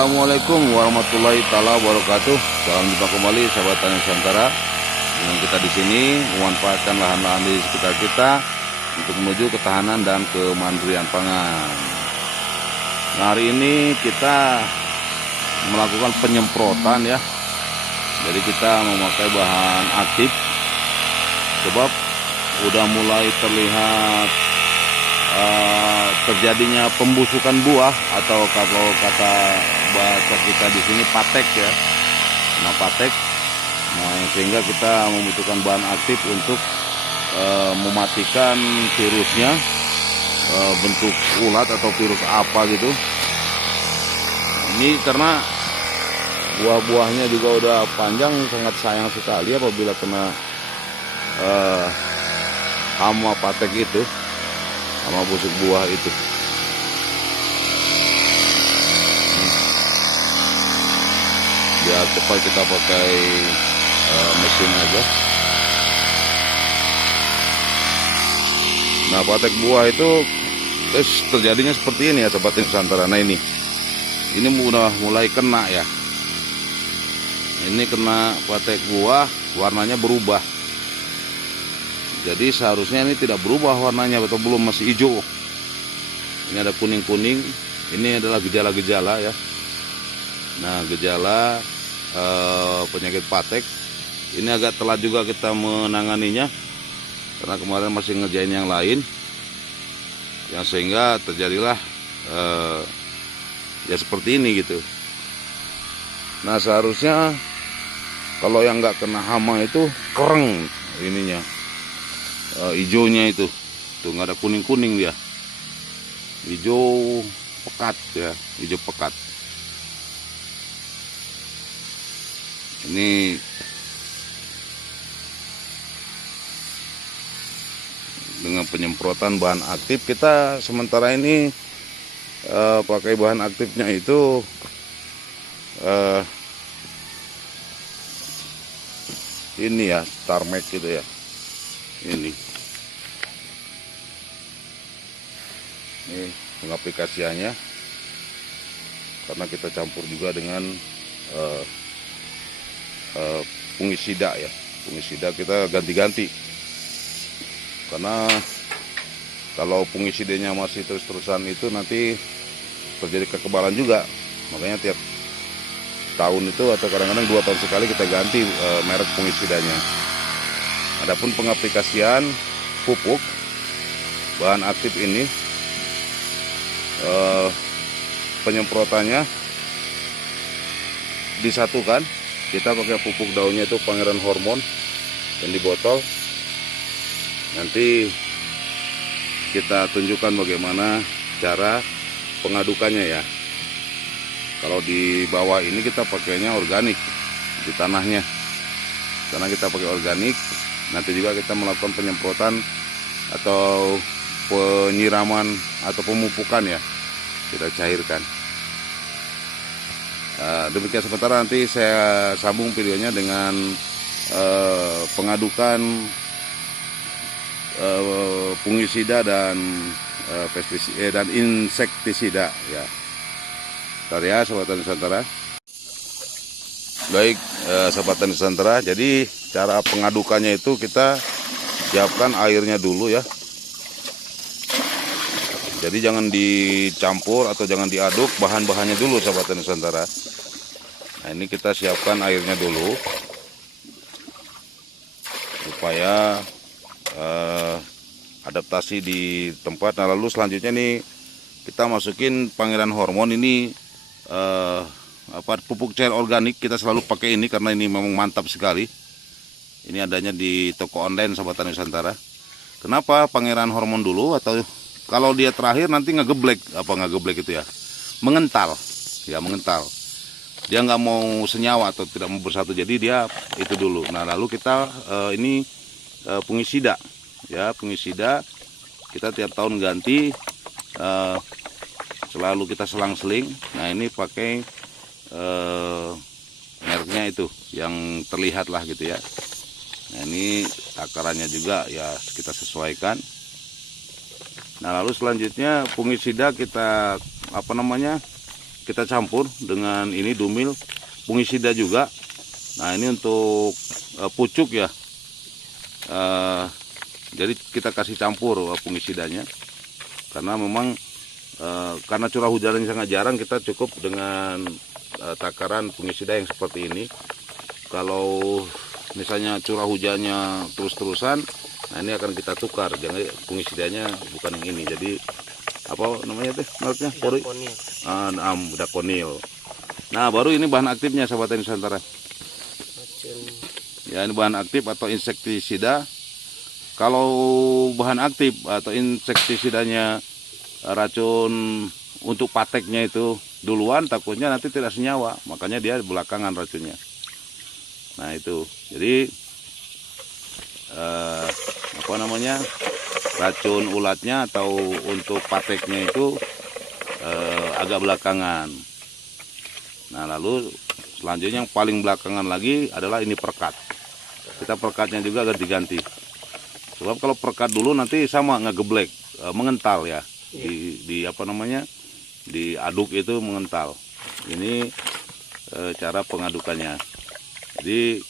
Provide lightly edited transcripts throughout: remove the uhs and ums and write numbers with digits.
Assalamualaikum warahmatullahi taala wabarakatuh. Salam jumpa kembali sahabat tani Nusantara. Dengan kita di sini memanfaatkan lahan-lahan di sekitar kita untuk menuju ketahanan dan kemandirian pangan. Nah, hari ini kita melakukan penyemprotan ya. Jadi kita memakai bahan aktif sebab udah mulai terlihat terjadinya pembusukan buah atau kalau kata bahasa kita di sini patek ya. Nah, patek. Nah, sehingga kita membutuhkan bahan aktif untuk mematikan virusnya, bentuk ulat atau virus apa gitu. Ini karena buah-buahnya juga udah panjang, sangat sayang sekali apabila kena hama patek itu, hama busuk buah itu. Biar cepat kita pakai mesin aja. Nah, patek buah itu terjadinya seperti ini ya sobat Nusantara. Nah, ini udah mulai kena ya. Ini kena patek buah, warnanya berubah. Jadi seharusnya ini tidak berubah warnanya, atau belum, masih hijau. Ini ada kuning-kuning. Ini adalah gejala-gejala ya. Nah, gejala penyakit patek. Ini agak telat juga kita menanganinya, karena kemarin masih ngerjain yang lain, yang sehingga terjadilah ya seperti ini gitu. Nah, seharusnya kalau yang nggak kena hama itu kereng ininya, hijaunya itu tuh nggak ada kuning-kuning, dia hijau pekat ya, hijau pekat. Ini dengan penyemprotan bahan aktif, kita sementara ini pakai bahan aktifnya itu ini ya, Starmax gitu ya. Ini pengaplikasiannya, karena kita campur juga dengan fungisida ya. Fungisida kita ganti-ganti, karena kalau fungisidanya masih terus-terusan itu nanti terjadi kekebalan juga. Makanya tiap tahun itu atau kadang-kadang 2 tahun sekali kita ganti merek fungisidanya. Adapun pengaplikasian pupuk bahan aktif ini, penyemprotannya disatukan. Kita pakai pupuk daunnya itu Pangeran Hormon yang di botol. Nanti kita tunjukkan bagaimana cara pengadukannya ya. Kalau di bawah ini kita pakainya organik di tanahnya, karena kita pakai organik. Nanti juga kita melakukan penyemprotan atau penyiraman atau pemupukan ya, kita cairkan. Demikian sementara, nanti saya sambung videonya dengan pengadukan fungisida dan pestisida dan insektisida ya. Bentar ya sobat tani Nusantara. Baik sobat tani Nusantara, jadi cara pengadukannya itu kita siapkan airnya dulu ya. Jadi jangan dicampur atau jangan diaduk bahan-bahannya dulu sobat tani Nusantara. Nah, ini kita siapkan airnya dulu supaya adaptasi di tempat. Nah, lalu selanjutnya nih kita masukin Pangeran Hormon ini, pupuk cair organik. Kita selalu pakai ini karena ini memang mantap sekali. Ini adanya di toko online sobat tani Nusantara. Kenapa Pangeran Hormon dulu? Atau kalau dia terakhir nanti ngegeblek, ngegeblek itu ya, mengental ya, mengental. Dia nggak mau senyawa atau tidak mau bersatu, jadi dia itu dulu. Nah, lalu kita ini fungisida ya, fungisida kita tiap tahun ganti, selalu kita selang-seling. Nah, ini pakai mereknya itu yang terlihat lah gitu ya. Nah, ini takarannya juga ya kita sesuaikan. Nah, lalu selanjutnya fungisida kita kita campur dengan ini Dumil, fungisida juga. Nah ini untuk pucuk ya. Jadi kita kasih campur fungisidanya, karena memang karena curah hujannya sangat jarang, kita cukup dengan takaran fungisida yang seperti ini. Kalau misalnya curah hujannya terus-terusan, nah ini akan kita tukar, jangan fungisidanya bukan yang ini. Jadi apa namanya tuh mereknya? Dakonil. Nah baru ini bahan aktifnya sahabat tani Nusantara. Ya ini bahan aktif atau insektisida. Kalau bahan aktif atau insektisidanya racun untuk pateknya itu duluan, takutnya nanti tidak senyawa, makanya dia belakangan racunnya. Nah itu, jadi apa namanya, racun ulatnya atau untuk pateknya itu agak belakangan. Nah lalu selanjutnya yang paling belakangan lagi adalah ini perekat. Kita perekatnya juga ganti-ganti. Sebab kalau perekat dulu nanti sama ngegeblek, mengental ya. Di apa namanya, diaduk itu mengental. Ini cara pengadukannya. Jadi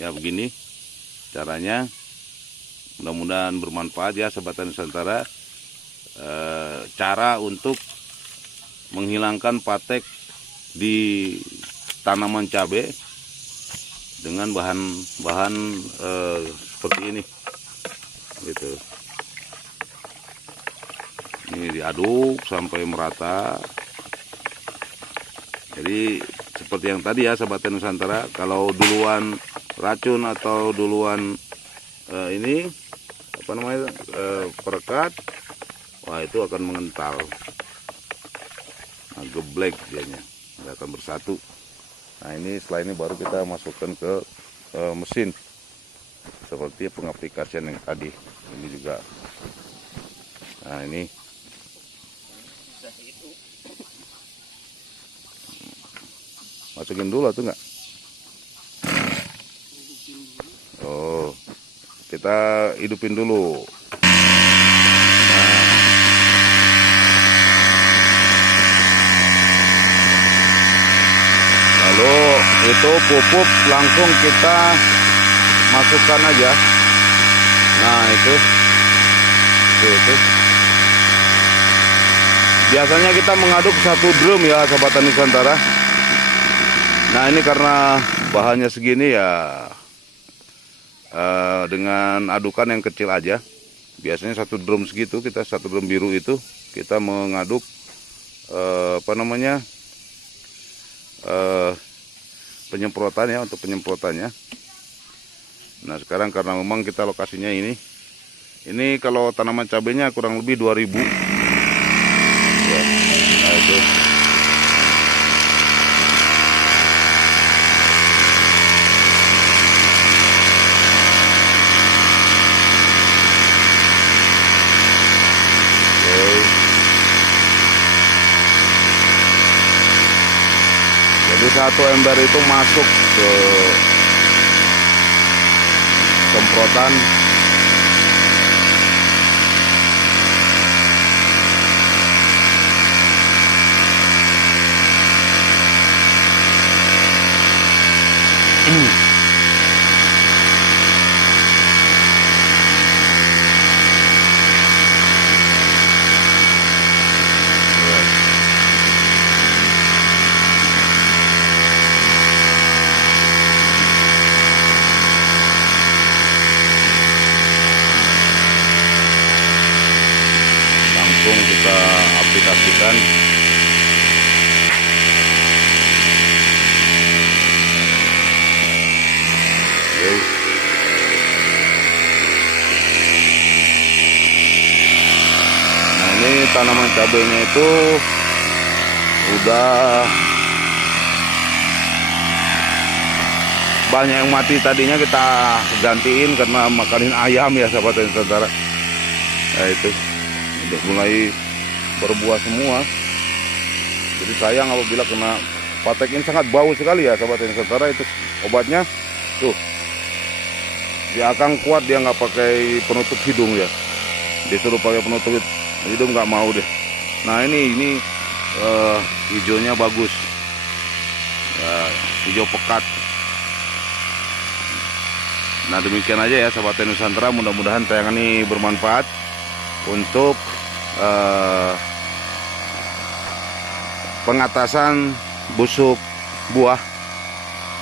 ya begini caranya. Mudah-mudahan bermanfaat ya sahabat tani Nusantara. Cara untuk menghilangkan patek di tanaman cabai dengan bahan-bahan seperti ini, gitu. Ini diaduk sampai merata. Jadi seperti yang tadi ya sahabat tani Nusantara, kalau duluan racun atau duluan ini apa namanya, perekat, wah itu akan mengental, nah, geblek dianya, nggak akan bersatu. Nah ini setelah ini baru kita masukkan ke mesin seperti pengaplikasian yang tadi. Ini juga. Nah ini masukin dulu atau enggak? Oh, kita hidupin dulu. Lalu itu pupuk langsung kita masukkan aja. Nah itu. Biasanya kita mengaduk satu drum ya sahabat tani Nusantara. Nah ini karena bahannya segini ya, dengan adukan yang kecil aja. Biasanya satu drum segitu, kita satu drum biru itu kita mengaduk apa namanya, penyemprotan ya, untuk penyemprotannya. Nah sekarang karena memang kita lokasinya ini kalau tanaman cabenya kurang lebih 2000 ya. Nah itu jadi satu ember itu masuk ke semprotan. Langsung kita aplikasikan. Nah ini tanaman cabenya itu udah banyak yang mati, tadinya kita gantiin karena makanin ayam ya sahabat dan saudara. Nah itu udah mulai berbuah semua. Jadi sayang apabila kena patek. Ini sangat bau sekali ya sahabat dan saudara. Itu obatnya tuh, dia akan kuat, dia nggak pakai penutup hidung ya, disuruh pakai penutup hidung nggak mau deh. Nah ini hijaunya bagus, ya, hijau pekat. Nah demikian aja ya sahabat Tani Nusantara, mudah-mudahan tayangan ini bermanfaat untuk pengatasan busuk buah.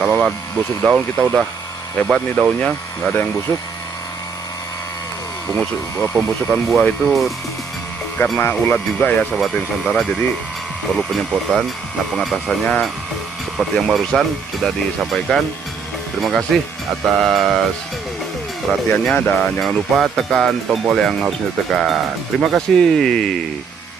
Kalau busuk daun kita udah hebat nih, daunnya nggak ada yang busuk. Pembusukan buah itu karena ulat juga ya sahabat Nusantara, jadi perlu penyemprotan. Nah pengatasannya seperti yang barusan sudah disampaikan. Terima kasih atas perhatiannya dan jangan lupa tekan tombol yang harus ditekan. Terima kasih.